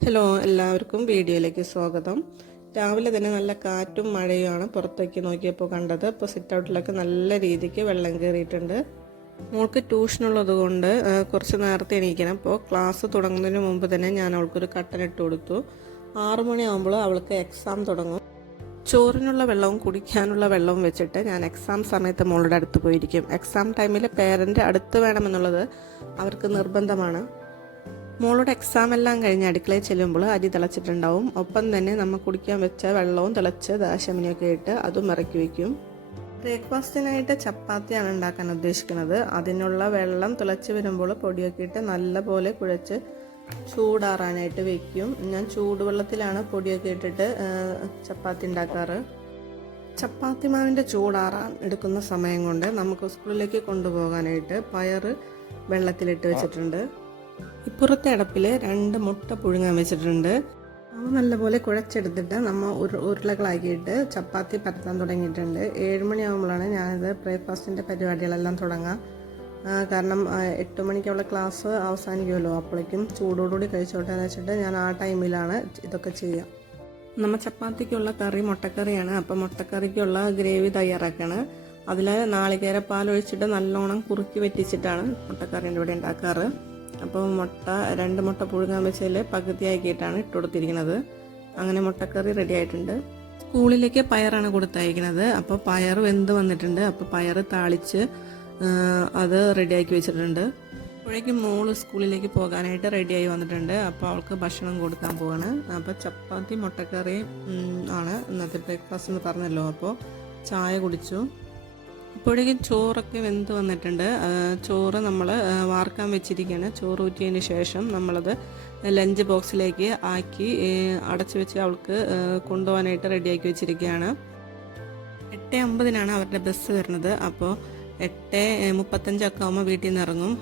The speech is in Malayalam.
ഹലോ, എല്ലാവർക്കും വീഡിയോയിലേക്ക് സ്വാഗതം. രാവിലെ തന്നെ നല്ല കാറ്റും മഴയുമാണ് പുറത്തേക്ക് നോക്കിയപ്പോൾ കണ്ടത്. ഇപ്പോൾ സിറ്റ് ഔട്ടിലൊക്കെ നല്ല രീതിക്ക് വെള്ളം കയറിയിട്ടുണ്ട്. മോൾക്ക് ട്യൂഷനുള്ളത് കൊണ്ട് കുറച്ച് നേരത്തെ എണീക്കണം. അപ്പോൾ ക്ലാസ് തുടങ്ങുന്നതിന് മുമ്പ് തന്നെ ഞാൻ അവൾക്കൊരു കട്ടൻ ഇട്ട് കൊടുത്തു. 6 മണിയാകുമ്പോൾ അവൾക്ക് എക്സാം തുടങ്ങും. ചോറിനുള്ള വെള്ളവും കുടിക്കാനുള്ള വെള്ളവും വെച്ചിട്ട് ഞാൻ എക്സാം സമയത്ത് മോളുടെ അടുത്ത് പോയിരിക്കും. എക്സാം ടൈമിൽ പേരൻ്റ് അടുത്ത് വേണമെന്നുള്ളത് അവർക്ക് നിർബന്ധമാണ്. മോളുടെ എക്സാം എല്ലാം കഴിഞ്ഞ് അടുക്കളയിൽ ചെല്ലുമ്പോൾ അരി തിളച്ചിട്ടുണ്ടാവും. ഒപ്പം തന്നെ നമ്മൾ കുടിക്കാൻ വെച്ച വെള്ളവും തിളച്ച് ദാശമിനിയൊക്കെ ഇട്ട് അതും ഇറക്കി വയ്ക്കും. ബ്രേക്ക്ഫാസ്റ്റിനായിട്ട് ചപ്പാത്തിയാണ് ഉണ്ടാക്കാൻ ഉദ്ദേശിക്കുന്നത്. അതിനുള്ള വെള്ളം തിളച്ച് വരുമ്പോൾ പൊടിയൊക്കെ ഇട്ട് നല്ലപോലെ കുഴച്ച് ചൂടാറാനായിട്ട് വെക്കും. ഞാൻ ചൂടുവെള്ളത്തിലാണ് പൊടിയൊക്കെ ഇട്ടിട്ട് ചപ്പാത്തി ഉണ്ടാക്കാറ്. ചപ്പാത്തി മാവിൻ്റെ ചൂടാറാൻ എടുക്കുന്ന സമയം കൊണ്ട് നമുക്ക് സ്കൂളിലേക്ക് കൊണ്ടുപോകാനായിട്ട് പയറ് വെള്ളത്തിലിട്ട് വെച്ചിട്ടുണ്ട്. ഇപ്പുറത്തെ അടപ്പിൽ 2 മുട്ട പുഴുങ്ങാൻ വെച്ചിട്ടുണ്ട്. അവ നല്ലപോലെ കുഴച്ചെടുത്തിട്ട് നമ്മൾ ഉരുളകളാക്കിയിട്ട് ചപ്പാത്തി പരത്താൻ തുടങ്ങിയിട്ടുണ്ട്. 7 മണിയാകുമ്പോഴാണ് ഞാനിത് ബ്രേക്ക്ഫാസ്റ്റിൻ്റെ പരിപാടികളെല്ലാം തുടങ്ങാം. കാരണം 8 മണിക്കുള്ള ക്ലാസ് അവസാനിക്കുമല്ലോ. അപ്പോഴേക്കും ചൂടോടുകൂടി കഴിച്ചോട്ടെ എന്ന് വെച്ചിട്ട് ഞാൻ ആ ടൈമിലാണ് ഇതൊക്കെ ചെയ്യുക. നമ്മൾ ചപ്പാത്തിക്കുള്ള കറി മുട്ടക്കറിയാണ്. അപ്പോൾ മുട്ടക്കറിക്കുള്ള ഗ്രേവി തയ്യാറാക്കുകയാണ്. അതിൽ നാളികേരപ്പാൽ ഒഴിച്ചിട്ട് നല്ലോണം കുറുക്കി വെറ്റിച്ചിട്ടാണ് മുട്ടക്കറീൻ്റെ ഇവിടെ ഉണ്ടാക്കാറ്. അപ്പോൾ 2 മുട്ട പുഴുങ്ങാൻ വെച്ചതിൽ പകുതിയാക്കിയിട്ടാണ് ഇട്ട് കൊടുത്തിരിക്കുന്നത്. അങ്ങനെ മുട്ടക്കറി റെഡി ആയിട്ടുണ്ട്. സ്കൂളിലേക്ക് പയറാണ് കൊടുത്തയക്കുന്നത്. അപ്പോൾ പയർ വെന്ത് വന്നിട്ടുണ്ട്. അപ്പോൾ പയർ താളിച്ച് അത് റെഡിയാക്കി വെച്ചിട്ടുണ്ട്. അപ്പോഴേക്കും മോള് സ്കൂളിലേക്ക് പോകാനായിട്ട് റെഡിയായി വന്നിട്ടുണ്ട്. അപ്പോൾ അവൾക്ക് ഭക്ഷണം കൊടുക്കാൻ പോവാണ്. അപ്പോൾ ചപ്പാത്തി മുട്ടക്കറി ആണ് ഇന്നത്തെ ബ്രേക്ക്ഫാസ്റ്റ് എന്ന് പറഞ്ഞല്ലോ. അപ്പോൾ ചായ കുടിച്ചു. ഇപ്പോഴേക്കും ചോറൊക്കെ വെന്ത് വന്നിട്ടുണ്ട്. ചോറ് നമ്മൾ വാർക്കാൻ വെച്ചിരിക്കുകയാണ്. ചോറ് ഊറ്റിയതിന് ശേഷം നമ്മളത് ലഞ്ച് ബോക്സിലേക്ക് ആക്കി അടച്ചു വെച്ച് അവൾക്ക് കൊണ്ടുപോകാനായിട്ട് റെഡിയാക്കി വെച്ചിരിക്കുകയാണ്. 8:50 അവരുടെ ബസ് വരുന്നത്. അപ്പോൾ 8:35 ആകുമ്പോൾ വീട്ടിൽ നിന്ന് ഇറങ്ങും.